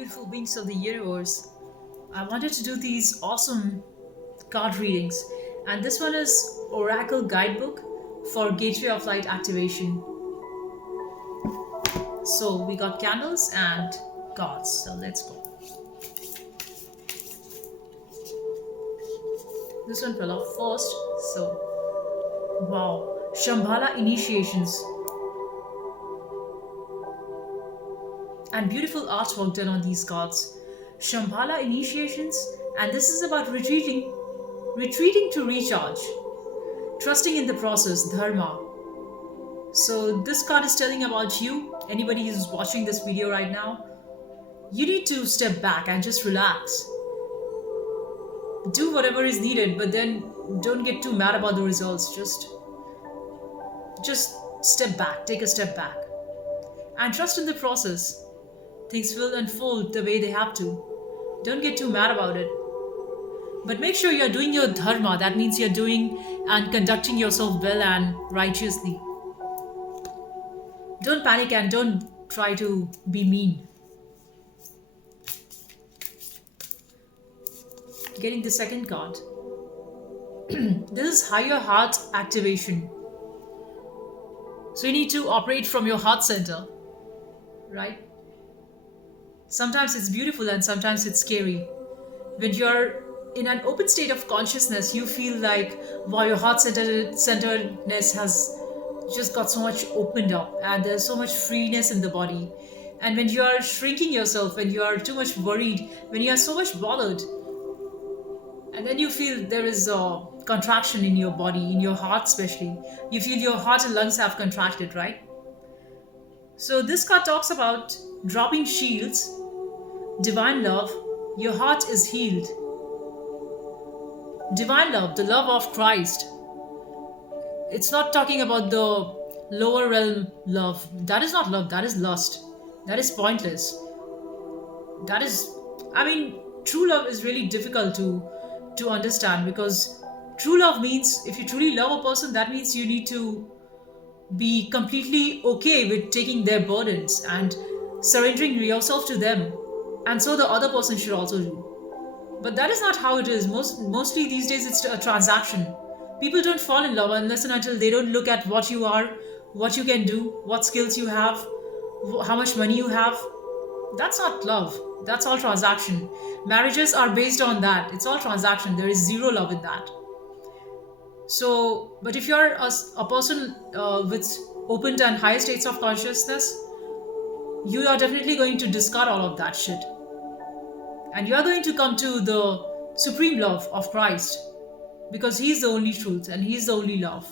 Beautiful beings of the universe. I wanted to do these awesome card readings, and this one is Oracle Guidebook for Gateway of Light activation. So we got candles and cards. So let's go. This one fell off first. So wow, Shambhala initiations and beautiful artwork done on these cards. Shambhala initiations, and this is about retreating to recharge, trusting in the process, dharma. So this card is telling about you, anybody who's watching this video right now, you need to step back and just relax. Do whatever is needed, but then don't get too mad about the results. Just step back, take a step back. And trust in the process. Things will unfold the way they have to. Don't get too mad about it. But make sure you're doing your dharma. That means you're doing and conducting yourself well and righteously. Don't panic and don't try to be mean. Getting the second card. This is higher heart activation. So you need to operate from your heart center, right? Sometimes it's beautiful and sometimes it's scary. When you're in an open state of consciousness, you feel like, wow, your centeredness has just got so much opened up and there's so much freeness in the body. And when you are shrinking yourself, when you are too much worried, when you are so much bothered, and then you feel there is a contraction in your body, in your heart especially. You feel your heart and lungs have contracted, right? So this card talks about dropping shields, divine love, your heart is healed. Divine love, the love of Christ. It's not talking about the lower realm love. That is not love, that is lust. That is pointless. That is, I mean, true love is really difficult to understand, because true love means if you truly love a person, that means you need to be completely okay with taking their burdens and surrendering yourself to them, and so the other person should also do. But that is not how it is. Mostly these days it's a transaction. People don't fall in love unless and until they don't look at what you are, what you can do, what skills you have, how much money you have. That's not love. That's all transaction. Marriages are based on that. It's all transaction. There is zero love in that. So, but if you're a person with opened and higher states of consciousness, you are definitely going to discard all of that shit. And you are going to come to the supreme love of Christ, because He's the only truth and He's the only love.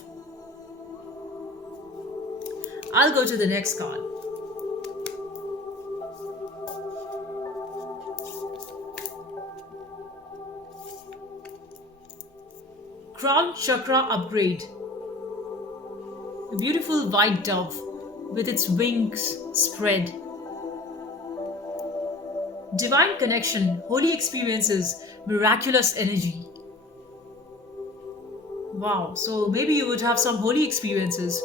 I'll go to the next card. Crown Chakra Upgrade. A beautiful white dove with its wings spread. Divine connection, holy experiences, miraculous energy. Wow, so maybe you would have some holy experiences.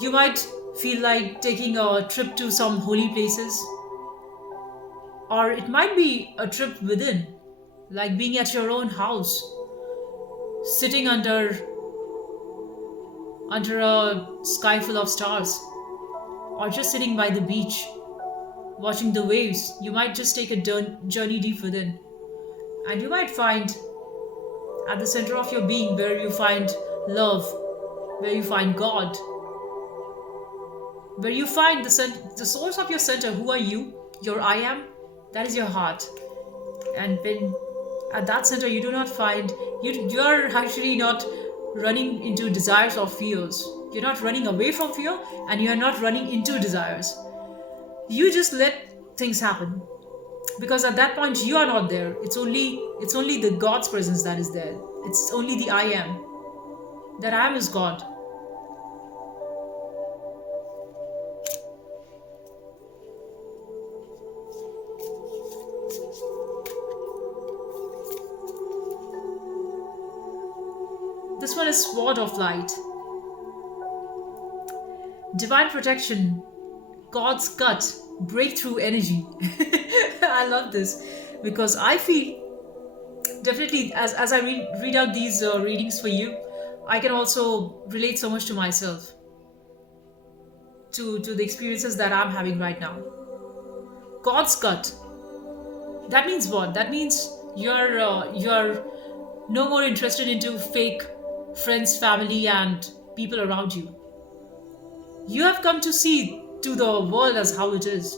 You might feel like taking a trip to some holy places, or it might be a trip within, like being at your own house, sitting under a sky full of stars, or just sitting by the beach watching the waves. You might just take a journey deep within, and you might find at the center of your being where you find love, where you find God, where you find the source of your center. Who are you? Your I am. That is your heart. And when at that center you do not find, you are actually not running into desires or fears. You're not running away from fear, and you're not running into desires. You just let things happen, because at that point you are not there. It's only the God's presence that is there. It's only the I am. That I am is God. This one is Sword of Light. Divine protection, God's cut, breakthrough energy. I love this because I feel definitely as I read out these readings for you, I can also relate so much to myself, to the experiences that I'm having right now. God's cut. That means what? That means you're no more interested into fake friends, family, and people around you. You have come to see to the world as how it is,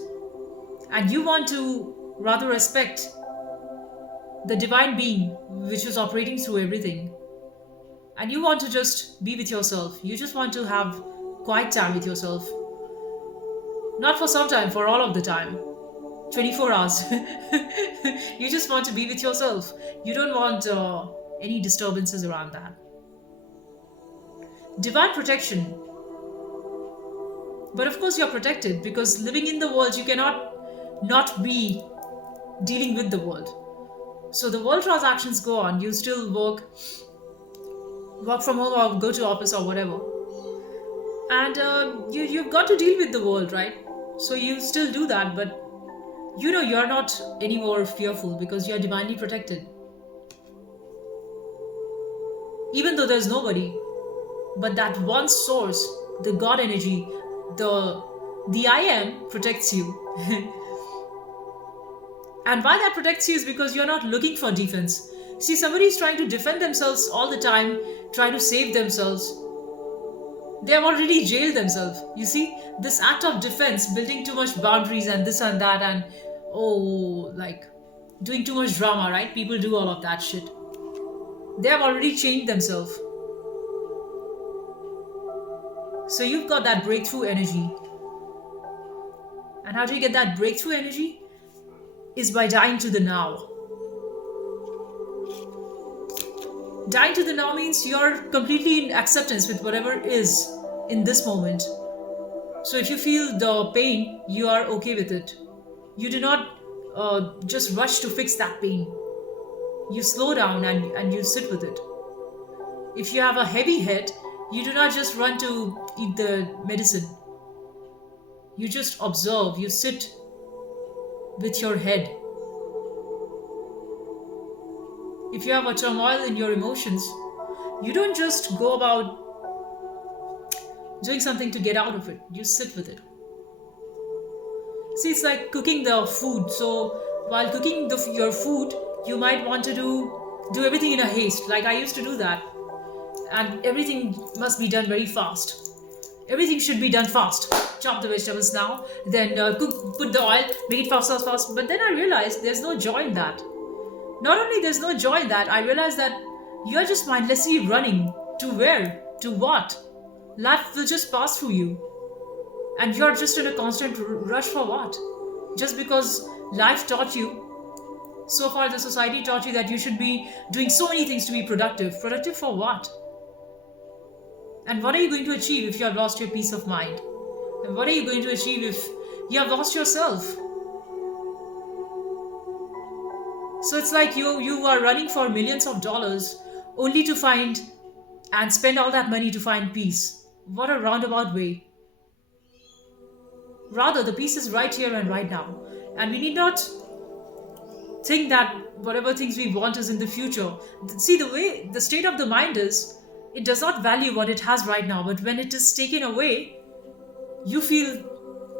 and you want to rather respect the divine being which is operating through everything, and you want to just be with yourself. You just want to have quiet time with yourself, not for some time, for all of the time, 24 hours. You just want to be with yourself. You don't want any disturbances around that. Divine protection. But of course, you're protected because living in the world, you cannot not be dealing with the world. So the world transactions go on. You still work from home or go to office or whatever, and you've got to deal with the world, right? So you still do that, but you're not any more fearful because you're divinely protected. Even though there's nobody, but that one source, the God energy, the the I am protects you. And why that protects you is because you're not looking for defense. See, somebody is trying to defend themselves all the time, trying to save themselves. They have already jailed themselves. You see, this act of defense, building too much boundaries and this and that, and oh, like doing too much drama, right? People do all of that shit. They have already changed themselves. So you've got that breakthrough energy. And how do you get that breakthrough energy? Is by dying to the now. Dying to the now means you're completely in acceptance with whatever is in this moment. So if you feel the pain, you are okay with it. You do not just rush to fix that pain. You slow down and you sit with it. If you have a heavy head, you do not just run to eat the medicine. You just observe, you sit with your head. If you have a turmoil in your emotions, you don't just go about doing something to get out of it. You sit with it. See, it's like cooking the food. So while cooking your food, you might want to do everything in a haste. Like I used to do that, and everything must be done very fast. Everything should be done fast. Chop the vegetables now, then put the oil, make it fast, fast, fast. But then I realized there's no joy in that. Not only there's no joy in that, I realized that you're just mindlessly running. To where? To what? Life will just pass through you. And you're just in a constant rush for what? Just because life taught you, so far the society taught you that you should be doing so many things to be productive. Productive for what? And what are you going to achieve if you have lost your peace of mind? And what are you going to achieve if you have lost yourself? So it's like you are running for millions of dollars only to find and spend all that money to find peace. What a roundabout way. Rather, the peace is right here and right now. And we need not think that whatever things we want is in the future. See, the state of the mind is, it does not value what it has right now, but when it is taken away, you feel,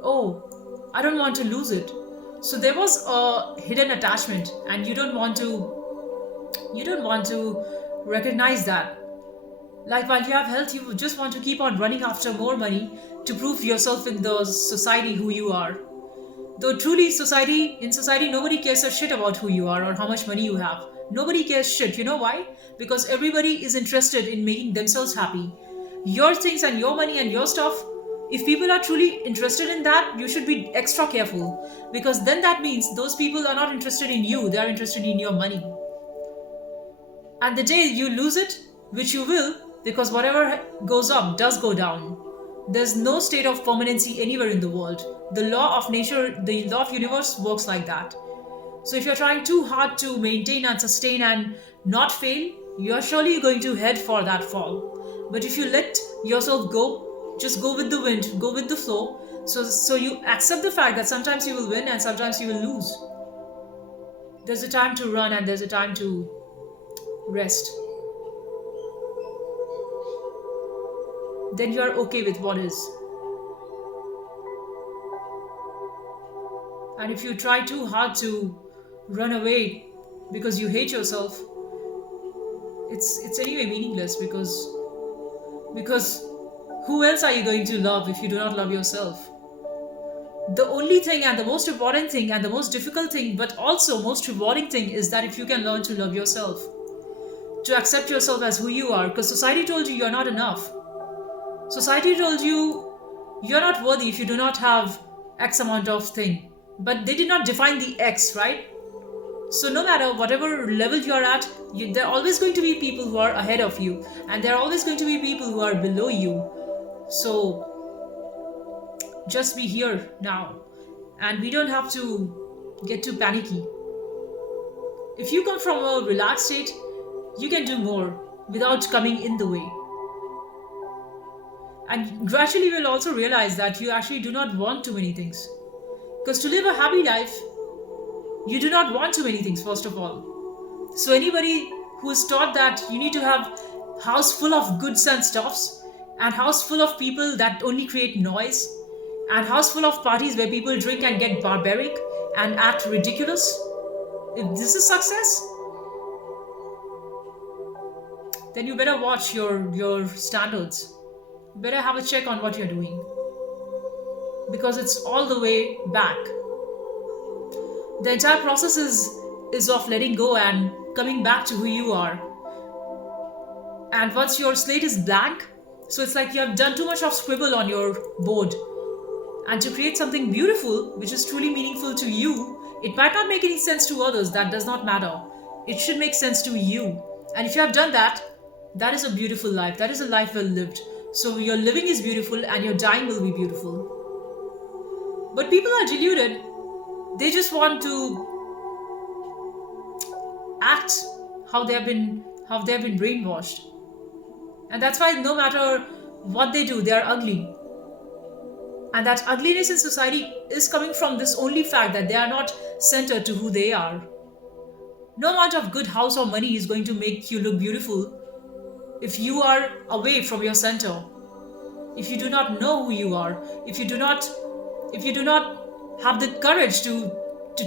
oh, I don't want to lose it. So there was a hidden attachment, and you don't want to recognize that. Like while you have health, you just want to keep on running after more money to prove yourself in the society who you are. Though truly in society nobody cares a shit about who you are or how much money you have. Nobody cares shit. You know why? Because everybody is interested in making themselves happy. Your things and your money and your stuff, if people are truly interested in that, you should be extra careful. Because then that means those people are not interested in you, they are interested in your money. And the day you lose it, which you will, because whatever goes up does go down. There's no state of permanency anywhere in the world. The law of nature, the law of universe works like that. So if you're trying too hard to maintain and sustain and not fail, you're surely going to head for that fall. But if you let yourself go, just go with the wind, go with the flow. So you accept the fact that sometimes you will win and sometimes you will lose. There's a time to run and there's a time to rest. Then you are okay with what is. And if you try too hard to run away because you hate yourself, it's anyway meaningless, because who else are you going to love if you do not love yourself? The only thing and the most important thing and the most difficult thing, but also most rewarding thing, is that if you can learn to love yourself, to accept yourself as who you are, because society told you you're not enough. Society told you you're not worthy if you do not have X amount of thing. But they did not define the X, right? So no matter whatever level you are at, there are always going to be people who are ahead of you, and there are always going to be people who are below you. So just be here now, and we don't have to get too panicky. If you come from a relaxed state, you can do more without coming in the way. And gradually, you'll also realize that you actually do not want too many things. Because to live a happy life, you do not want too many things, first of all. So anybody who is taught that you need to have house full of goods and stuffs, and house full of people that only create noise, and house full of parties where people drink and get barbaric and act ridiculous, if this is success, then you better watch your standards. You better have a check on what you're doing, because it's all the way back. The entire process is of letting go and coming back to who you are. And once your slate is blank, so it's like you have done too much of scribble on your board. And to create something beautiful, which is truly meaningful to you, it might not make any sense to others, that does not matter. It should make sense to you. And if you have done that, that is a beautiful life. That is a life well lived. So your living is beautiful and your dying will be beautiful. But people are deluded. They just want to act how they have been brainwashed. And that's why no matter what they do, they are ugly. And that ugliness in society is coming from this only fact that they are not centered to who they are. No amount of good house or money is going to make you look beautiful if you are away from your center. If you do not know who you are, if you do not have the courage to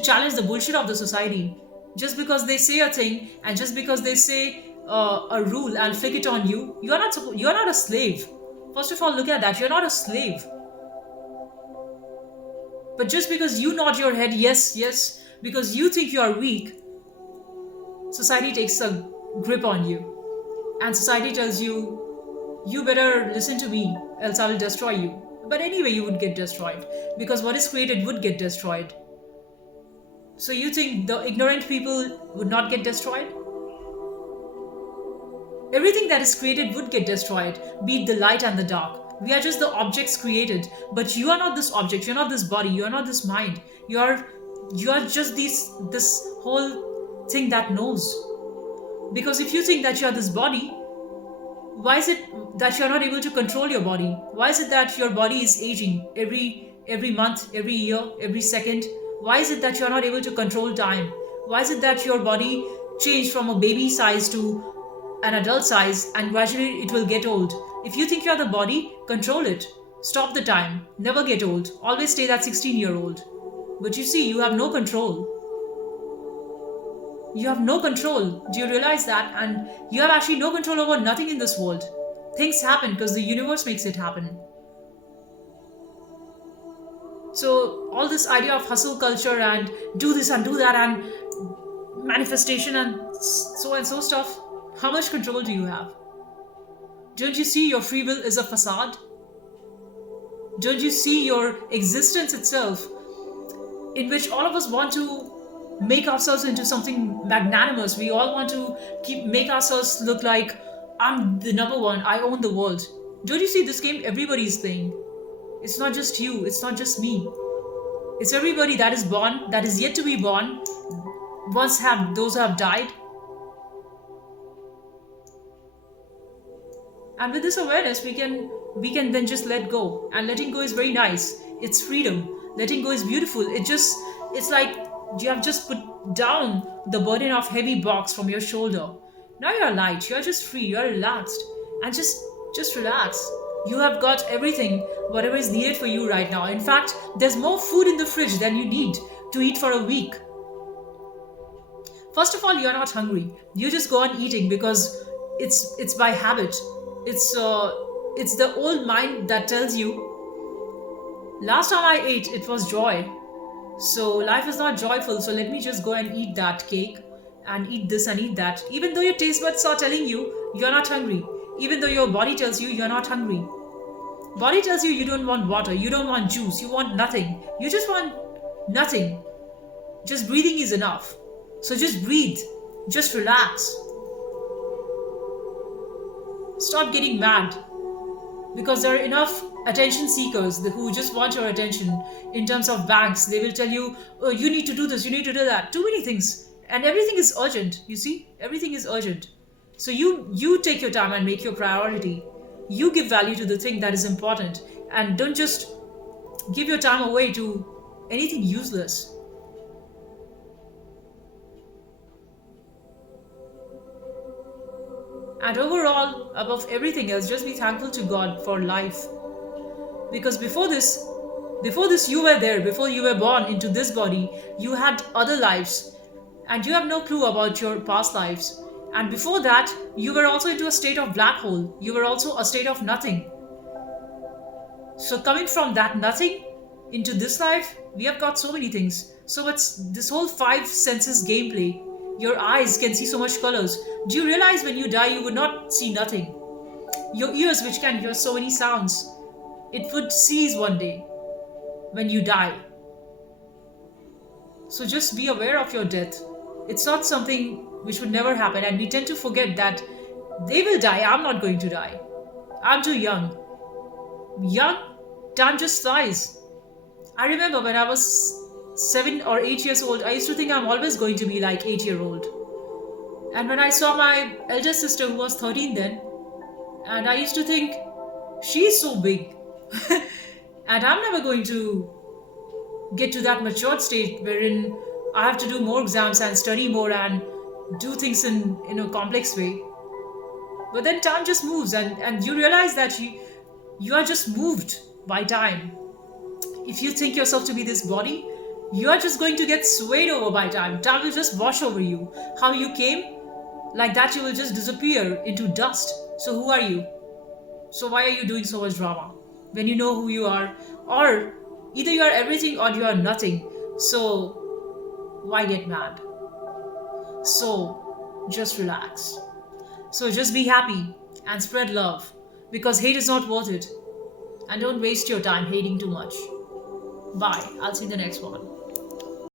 challenge the bullshit of the society, just because they say a thing and just because they say a rule and flick it on you, you are not a slave. First of all, look at that. You're not a slave. But just because you nod your head, yes, yes, because you think you are weak, society takes a grip on you. And society tells you, you better listen to me, else I will destroy you. But anyway, you would get destroyed. Because what is created would get destroyed. So you think the ignorant people would not get destroyed? Everything that is created would get destroyed, be it the light and the dark. We are just the objects created, but you are not this object, you're not this body, you are not this mind. You are just this whole thing that knows. Because if you think that you are this body, why is it that you're not able to control your body? Why is it that your body is aging every month, every year, every second? Why is it that you're not able to control time? Why is it that your body changed from a baby size to an adult size and gradually it will get old? If you think you're the body, control it. Stop the time. Never get old. Always stay that 16-year-old. But you see, you have no control. You have no control. Do you realize that? And you have actually no control over nothing in this world. Things happen because the universe makes it happen. So, all this idea of hustle culture and do this and do that and manifestation and so stuff, how much control do you have? Don't you see your free will is a facade? Don't you see your existence itself, in which all of us want to make ourselves into something magnanimous? We all want to make ourselves look like I'm the number one, I own the world. Don't you see this game everybody's playing? It's not just you, it's not just me. It's everybody that is born, that is yet to be born, those who have died. And with this awareness, we can then just let go. And letting go is very nice. It's freedom. Letting go is beautiful. It's like You have just put down the burden of heavy box from your shoulder. Now you're light, you're just free, you're relaxed. And just relax. You have got everything, whatever is needed for you right now. In fact, there's more food in the fridge than you need to eat for a week. First of all, you're not hungry. You just go on eating because it's by habit. It's the old mind that tells you last time I ate it was joy. So life is not joyful, so let me just go and eat that cake and eat this and eat that. Even though your taste buds are telling you you're not hungry. Even though your body tells you you're not hungry. Body tells you you don't want water, you don't want juice, you want nothing. You just want nothing. Just breathing is enough. So just breathe. Just relax. Stop getting mad. Because there are enough attention seekers who just want your attention. In terms of banks, they will tell you, oh, you need to do this, you need to do that. Too many things. And everything is urgent. You see? Everything is urgent. So you take your time and make your priority. You give value to the thing that is important. And don't just give your time away to anything useless. And overall, above everything else, just be thankful to God for life. Because before this you were there, before you were born into this body, you had other lives. And you have no clue about your past lives. And before that, you were also into a state of black hole. You were also a state of nothing. So coming from that nothing into this life, we have got so many things. So it's this whole five senses gameplay. Your eyes can see so much colors. Do you realize when you die you would not see nothing? Your ears, which can hear so many sounds, it would cease one day when you die. So just be aware of your death. It's not something which would never happen, and we tend to forget that they will die. I'm not going to die. I'm too young. Young, time just flies. I remember when I was 7 or 8 years old, I used to think I'm always going to be like 8 year old. And when I saw my elder sister who was 13 then, and I used to think she's so big, and I'm never going to get to that matured state wherein I have to do more exams and study more and do things in a complex way. But then time just moves, and you realize that you are just moved by time. If you think yourself to be this body, you are just going to get swayed over by time. Time will just wash over you. How you came, like that you will just disappear into dust. So who are you? So why are you doing so much drama when you know who you are? Or either you are everything or you are nothing. So why get mad? So just relax. So just be happy and spread love because hate is not worth it. And don't waste your time hating too much. Bye. I'll see you in the next one.